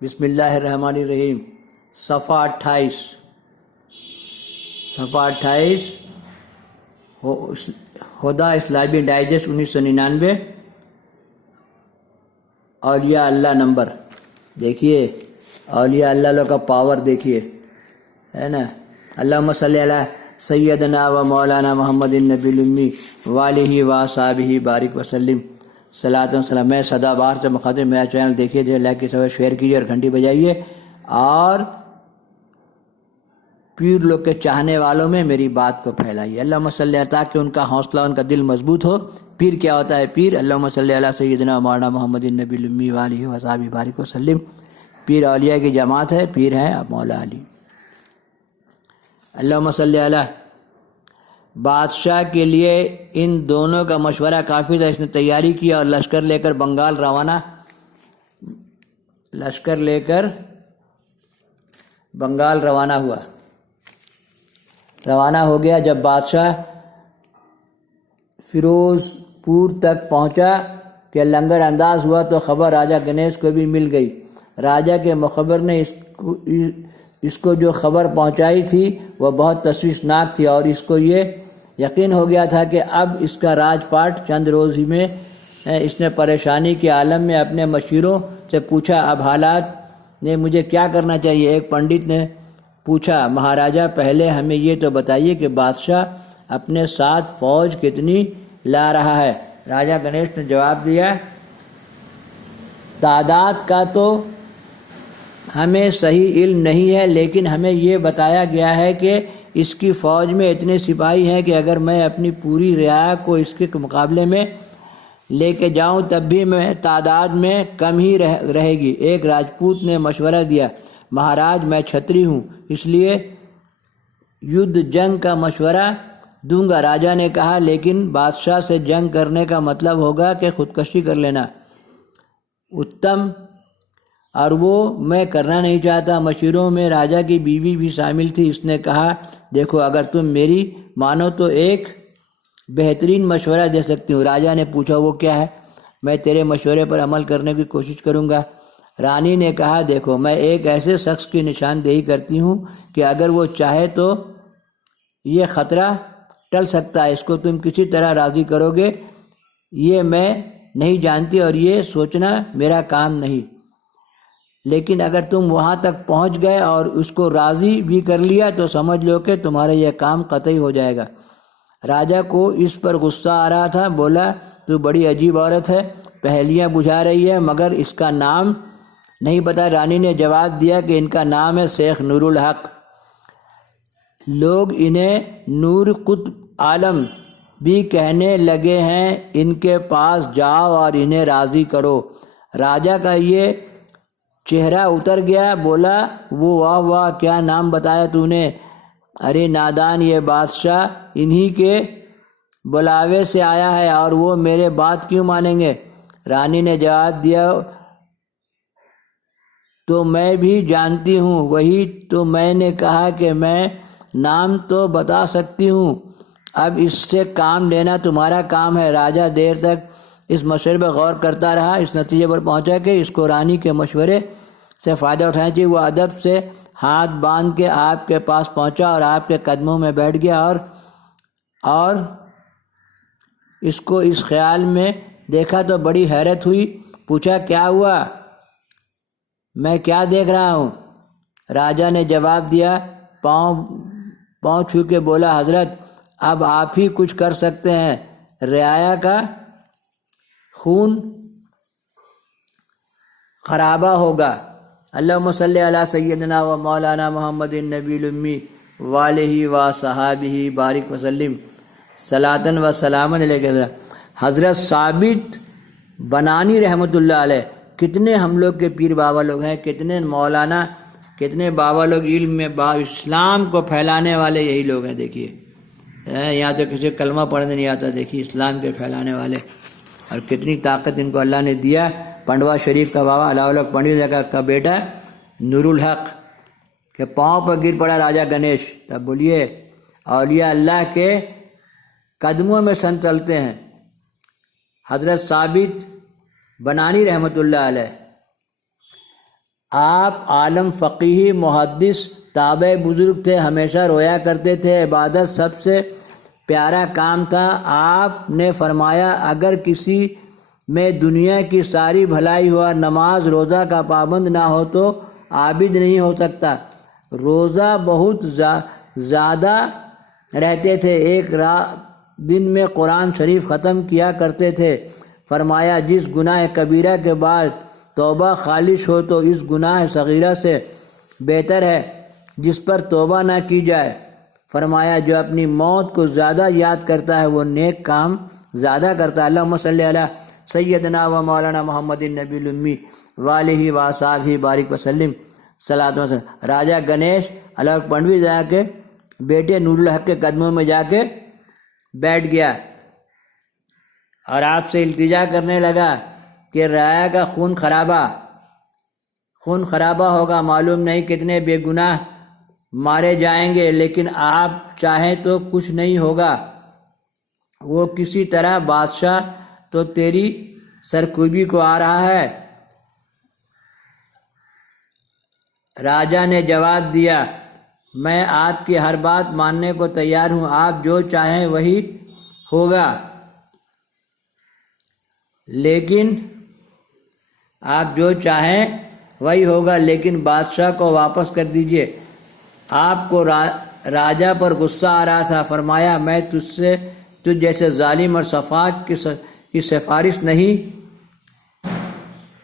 بسم اللہ الرحمن الرحیم۔ صفحہ 28 ہدا اسلامی ڈائجسٹ 1999 اولیاء اللہ نمبر دیکھیے، اولیاء اللہ لوگ کا پاور دیکھیے، ہے نا۔ اللہم صلی علی سیدنا و مولانا محمد النبی الامی والہ و صحابہ بارک وسلم صلاۃ و سلام۔ میں صدا بار سے مخاطب، میرا چینل دیکھیے جو لائک کی سب شیئر کیجیے اور گھنٹی بجائیے، اور پیر لوگ کے چاہنے والوں میں میری بات کو پھیلائیے۔ اللہم صلی علی، تاکہ ان کا حوصلہ، ان کا دل مضبوط ہو۔ پیر کیا ہوتا ہے؟ پیر اللہم صلی علی سیدنا مولانا محمد النبی الامی والہ و صحابہ بارک وسلم۔ پیر اولیاء کی جماعت ہے، پیر ہیں مولا علی۔ اللہم صلی علی، بادشاہ کے لیے ان دونوں کا مشورہ کافی تھا۔ اس نے تیاری کی اور لشکر لے کر بنگال روانہ ہوا۔ روانہ ہو گیا۔ جب بادشاہ فیروز پور تک پہنچا کہ لنگر انداز ہوا تو خبر راجہ گنیش کو بھی مل گئی۔ راجہ کے مخبر نے اس کو جو خبر پہنچائی تھی وہ بہت تشویشناک تھی، اور اس کو یہ یقین ہو گیا تھا کہ اب اس کا راج پاٹ چند روز ہی میں۔ اس نے پریشانی کے عالم میں اپنے مشیروں سے پوچھا، اب حالات نے مجھے کیا کرنا چاہیے؟ ایک پنڈت نے پوچھا، مہاراجا پہلے ہمیں یہ تو بتائیے کہ بادشاہ اپنے ساتھ فوج کتنی لا رہا ہے؟ راجہ گنیش نے جواب دیا، تعداد کا تو ہمیں صحیح علم نہیں ہے، لیکن ہمیں یہ بتایا گیا ہے کہ اس کی فوج میں اتنے سپاہی ہیں کہ اگر میں اپنی پوری رعایا کو اس کے مقابلے میں لے کے جاؤں تب بھی میں تعداد میں کم ہی رہے گی۔ ایک راجپوت نے مشورہ دیا، مہاراج میں چھتری ہوں، اس لیے یدھ جنگ کا مشورہ دوں گا۔ راجہ نے کہا، لیکن بادشاہ سے جنگ کرنے کا مطلب ہوگا کہ خودکشی کر لینا اتم، اور وہ میں کرنا نہیں چاہتا۔ مشیروں میں راجہ کی بیوی بھی شامل تھی۔ اس نے کہا، دیکھو اگر تم میری مانو تو ایک بہترین مشورہ دے سکتی ہوں۔ راجہ نے پوچھا، وہ کیا ہے؟ میں تیرے مشورے پر عمل کرنے کی کوشش کروں گا۔ رانی نے کہا، دیکھو میں ایک ایسے شخص کی نشاندہی کرتی ہوں کہ اگر وہ چاہے تو یہ خطرہ ٹل سکتا ہے۔ اس کو تم کسی طرح راضی کرو گے یہ میں نہیں جانتی، اور یہ سوچنا میرا کام نہیں، لیکن اگر تم وہاں تک پہنچ گئے اور اس کو راضی بھی کر لیا تو سمجھ لو کہ تمہارا یہ کام قطعی ہو جائے گا۔ راجہ کو اس پر غصہ آ رہا تھا، بولا، تو بڑی عجیب عورت ہے، پہیلیاں بجھا رہی ہے، مگر اس کا نام نہیں بتا۔ رانی نے جواب دیا کہ ان کا نام ہے شیخ نور الحق، لوگ انہیں نور قطب عالم بھی کہنے لگے ہیں، ان کے پاس جاؤ اور انہیں راضی کرو۔ راجہ کا یہ چہرہ اتر گیا، بولا، وہ واہ واہ، کیا نام بتایا تو نے؟ ارے نادان، یہ بادشاہ انہی کے بلاوے سے آیا ہے، اور وہ میرے بات کیوں مانیں گے؟ رانی نے جواب دیا، تو میں بھی جانتی ہوں، وہی تو میں نے کہا کہ میں نام تو بتا سکتی ہوں، اب اس سے کام لینا تمہارا کام ہے۔ راجہ دیر تک اس مشورے پر غور کرتا رہا، اس نتیجے پر پہنچا کہ اس کو رانی کے مشورے سے فائدہ اٹھانا چاہیے۔ وہ ادب سے ہاتھ باندھ کے آپ کے پاس پہنچا اور آپ کے قدموں میں بیٹھ گیا، اور اس کو اس خیال میں دیکھا تو بڑی حیرت ہوئی۔ پوچھا، کیا ہوا؟ میں کیا دیکھ رہا ہوں؟ راجہ نے جواب دیا، پاؤں چھو کے بولا، حضرت اب آپ ہی کچھ کر سکتے ہیں، رعایا کا خون خرابہ ہوگا۔ اللہم صلی علی سیدنا و مولانا محمد النبی الامی والہ و صحابہ بارک وسلم صلاۃ و سلام علیہ۔ حضرت ثابت بنانی رحمۃ اللہ علیہ، کتنے ہم لوگ کے پیر بابا لوگ ہیں، کتنے مولانا، کتنے بابا لوگ علم میں اسلام کو پھیلانے والے یہی لوگ ہیں۔ دیکھیے یہاں تو کسی کلمہ پڑھنے نہیں آتا، دیکھیے اسلام کے پھیلانے والے، اور کتنی طاقت ان کو اللہ نے دیا۔ پنڈوا شریف کا بابا علاؤ الحق پنڈت کا بیٹا نور الحق کے پاؤں پر گر پڑا راجہ گنیش، تب بولیے اولیاء اللہ کے قدموں میں سنتلتے ہیں۔ حضرت ثابت بنانی رحمۃ اللہ علیہ آپ عالم فقیہ محدث تابع بزرگ تھے، ہمیشہ رویا کرتے تھے، عبادت سب سے پیارا کام تھا۔ آپ نے فرمایا اگر کسی میں دنیا کی ساری بھلائی ہو اور نماز روزہ کا پابند نہ ہو تو عابد نہیں ہو سکتا۔ روزہ بہت زیادہ رہتے تھے، ایک دن میں قرآن شریف ختم کیا کرتے تھے۔ فرمایا جس گناہ کبیرہ کے بعد توبہ خالص ہو تو اس گناہ صغیرہ سے بہتر ہے جس پر توبہ نہ کی جائے۔ فرمایا جو اپنی موت کو زیادہ یاد کرتا ہے وہ نیک کام زیادہ کرتا ہے۔ اللہم صلی علی سیدنا و مولانا محمد النبی الامی وآلہ وصحبہ بارک وسلم صلاۃ وسلم۔ راجہ گنیش الوک پنڈوی جا کے بیٹے نور الحق کے قدموں میں جا کے بیٹھ گیا اور آپ سے التجا کرنے لگا کہ رعایا کا خون خرابہ ہوگا، معلوم نہیں کتنے بے گناہ مارے جائیں گے، لیکن آپ چاہیں تو کچھ نہیں ہوگا۔ وہ کسی طرح بادشاہ تو تیری سرکوبی کو آ رہا ہے۔ راجہ نے جواب دیا میں آپ کی ہر بات ماننے کو تیار ہوں، آپ جو چاہیں وہی ہوگا، لیکن بادشاہ کو واپس کر دیجئے۔ آپ کو راجہ پر غصہ آ رہا تھا۔ فرمایا میں تجھ جیسے ظالم اور سفاک کی سفارش نہیں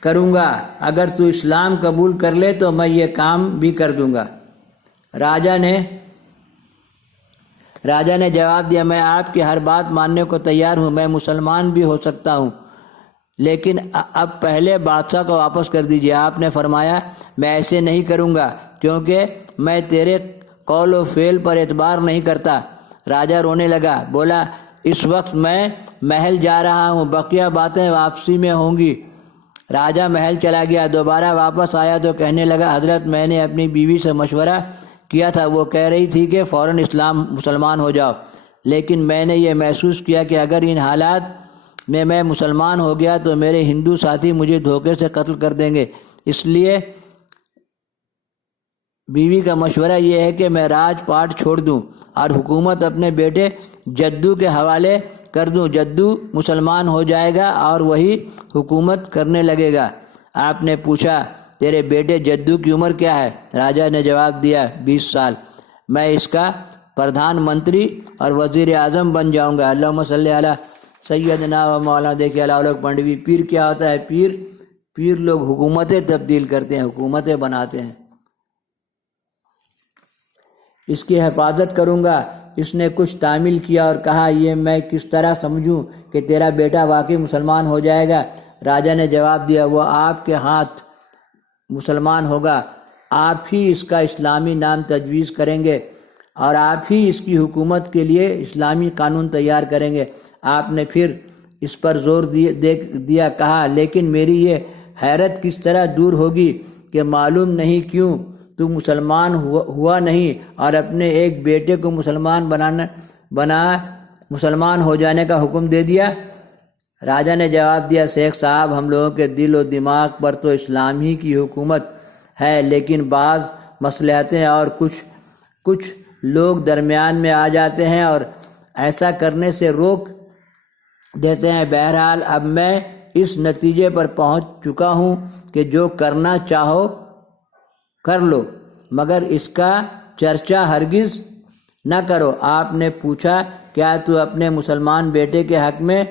کروں گا، اگر تو اسلام قبول کر لے تو میں یہ کام بھی کر دوں گا۔ راجہ نے جواب دیا میں آپ کی ہر بات ماننے کو تیار ہوں، میں مسلمان بھی ہو سکتا ہوں، لیکن اب پہلے بادشاہ کو واپس کر دیجیے۔ آپ نے فرمایا میں ایسے نہیں کروں گا کیونکہ میں تیرے قول و فعل پر اعتبار نہیں کرتا۔ راجہ رونے لگا، بولا اس وقت میں محل جا رہا ہوں، بقیہ باتیں واپسی میں ہوں گی۔ راجہ محل چلا گیا، دوبارہ واپس آیا تو کہنے لگا حضرت میں نے اپنی بیوی سے مشورہ کیا تھا، وہ کہہ رہی تھی کہ فوراً مسلمان ہو جاؤ، لیکن میں نے یہ محسوس کیا کہ اگر ان حالات میں مسلمان ہو گیا تو میرے ہندو ساتھی مجھے دھوکے سے قتل کر دیں گے، اس لیے بیوی کا مشورہ یہ ہے کہ میں راج پاٹ چھوڑ دوں اور حکومت اپنے بیٹے جدو کے حوالے کر دوں۔ جدو مسلمان ہو جائے گا اور وہی حکومت کرنے لگے گا۔ آپ نے پوچھا تیرے بیٹے جدو کی عمر کیا ہے؟ راجہ نے جواب دیا 20 سال، میں اس کا پردھان منتری اور وزیر اعظم بن جاؤں گا۔ اللہم صلی علی سیدنا و مولانا۔ دیکھیے الوک پنڈوی، پیر کیا ہوتا ہے؟ پیر لوگ حکومتیں تبدیل کرتے ہیں، حکومتیں بناتے ہیں۔ اس کی حفاظت کروں گا۔ اس نے کچھ تعمیل کیا اور کہا یہ میں کس طرح سمجھوں کہ تیرا بیٹا واقعی مسلمان ہو جائے گا؟ راجہ نے جواب دیا وہ آپ کے ہاتھ مسلمان ہوگا، آپ ہی اس کا اسلامی نام تجویز کریں گے اور آپ ہی اس کی حکومت کے لیے اسلامی قانون تیار کریں گے۔ آپ نے پھر اس پر زور دیا، کہا لیکن میری یہ حیرت کس طرح دور ہوگی کہ معلوم نہیں کیوں تو مسلمان ہوا نہیں اور اپنے ایک بیٹے کو مسلمان ہو جانے کا حکم دے دیا۔ راجہ نے جواب دیا شیخ صاحب ہم لوگوں کے دل و دماغ پر تو اسلام ہی کی حکومت ہے، لیکن بعض مصلحتیں اور کچھ لوگ درمیان میں آ جاتے ہیں اور ایسا کرنے سے روک دیتے ہیں۔ بہرحال اب میں اس نتیجے پر پہنچ چکا ہوں کہ جو کرنا چاہو کر لو، مگر اس کا چرچا ہرگز نہ کرو۔ آپ نے پوچھا کیا تو اپنے مسلمان بیٹے کے حق میں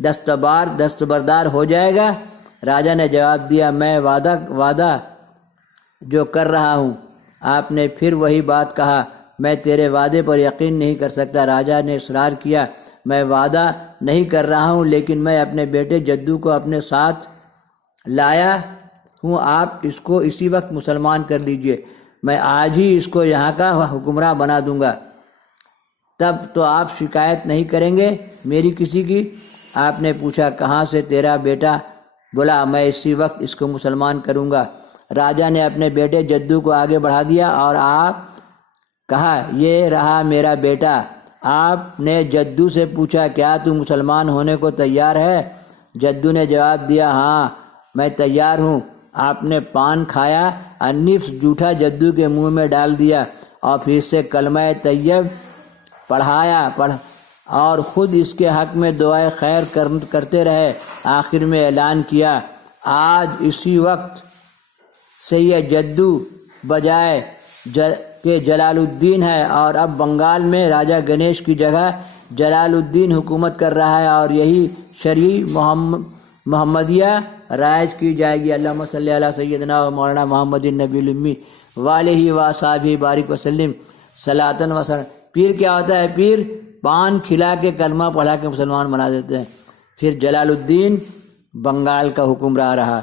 دستبردار ہو جائے گا؟ راجہ نے جواب دیا میں وعدہ جو کر رہا ہوں۔ آپ نے پھر وہی بات کہا میں تیرے وعدے پر یقین نہیں کر سکتا۔ راجہ نے اصرار کیا میں وعدہ نہیں کر رہا ہوں، لیکن میں اپنے بیٹے جدو کو اپنے ساتھ لایا ہوں، آپ اس کو اسی وقت مسلمان کر لیجئے، میں آج ہی اس کو یہاں کا حکمراں بنا دوں گا، تب تو آپ شکایت نہیں کریں گے میری کسی کی۔ آپ نے پوچھا کہاں سے تیرا بیٹا؟ بولا میں اسی وقت اس کو مسلمان کروں گا۔ راجہ نے اپنے بیٹے جدو کو آگے بڑھا دیا اور آپ کہا یہ رہا میرا بیٹا۔ آپ نے جدو سے پوچھا کیا تو مسلمان ہونے کو تیار ہے؟ جدو نے جواب دیا ہاں میں تیار ہوں۔ آپ نے پان کھایا اور نفس جھوٹا جدو کے منہ میں ڈال دیا اور پھر سے کلمہ طیب پڑھایا اور خود اس کے حق میں دعائے خیر کرتے رہے۔ آخر میں اعلان کیا، آج اسی وقت سے یہ جدو بجائے کہ جلال الدین ہے، اور اب بنگال میں راجہ گنیش کی جگہ جلال الدین حکومت کر رہا ہے، اور یہی شرعی محمدیہ رائج کی جائے گی۔ اللہم صلی علی سیدنا و مولانا محمد النبی الامی وآلہ وصحبہ بارک وسلم صلاۃ و سلام۔ پیر کیا ہوتا ہے؟ پیر پان کھلا کے کلمہ پڑھا کے مسلمان بنا دیتے ہیں۔ پھر جلال الدین بنگال کا حکمراں رہا۔